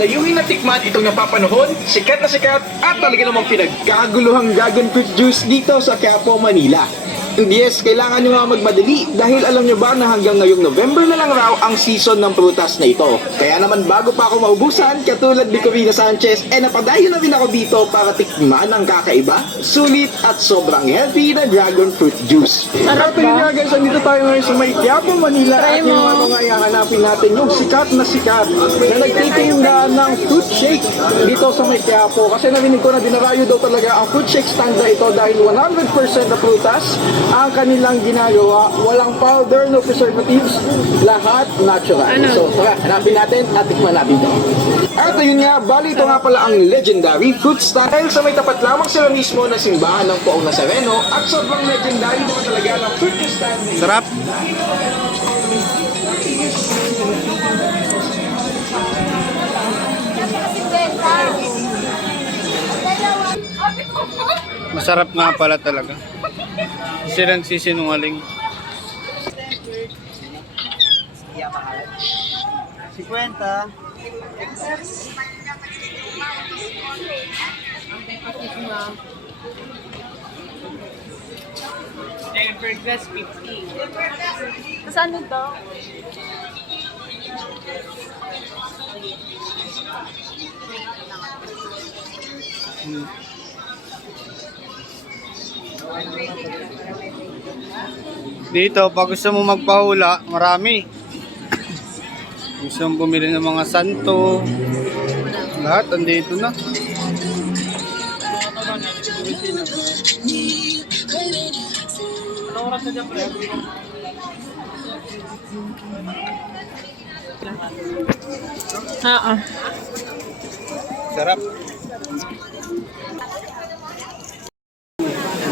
Dayuhin na tikman itong napapanahon, sikat at talaga namang pinagkaguluhang dragon fruit juice dito sa Quiapo, Manila. Yes, kailangan nyo nga magmadali dahil alam nyo ba na hanggang ngayong November na lang raw ang season ng prutas na ito. Kaya naman bago pa ako maubusan, katulad ni Corina Sanchez, napadayo na rin ako dito para tikman ang kakaiba, sulit at sobrang healthy na dragon fruit juice. Sarap ba? Nga guys, andito tayo ngayon sa may Quiapo, Manila at yung ano nga hanapin natin yung sikat na nagtitinda ng fruit shake dito sa may Quiapo. Kasi narinig ko na dinarayo daw talaga ang fruit shake stand na ito dahil 100% na prutas ang kanilang ginagawa, walang powder, no preservatives, lahat natural. So tara, hanapin natin at tikman natin ito. At ayun nga, bali ito nga pala ang legendary fruit stand dahil sa may tapat lamang sila mismo na simbahan ng Poong Nazareno at sobrang legendary naman talaga ng fruit stand. Sarap. Masarap nga pala talaga. Silang sisinungaling. 50. Burgers 50. Saan ito? Dito, pag gusto mo magpahula, marami. Gusto mo bumili ng mga santo. Lahat, andito na. Sarap.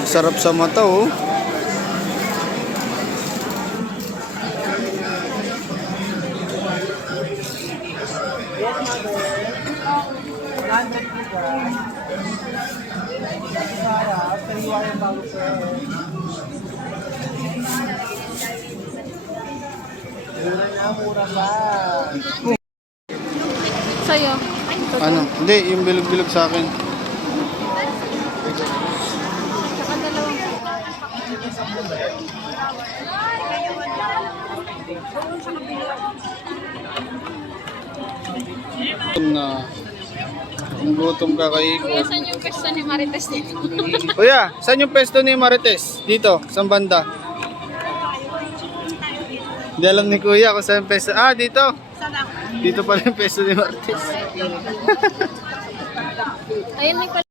Sarap sa mata, oh. Sa'yo. Ano? Hindi, yung bilog-bilog sa akin. Saka dalawang Nagutom ka kay Iko. Kuya, saan yung pwesto ni Marites dito? Kuya, saan yung pesto ni Marites? Dito, sa banda. Hindi alam ni Kuya kung saan yung pesto. Ah, dito. Dito pala yung pesto ni Marites. Ayun, may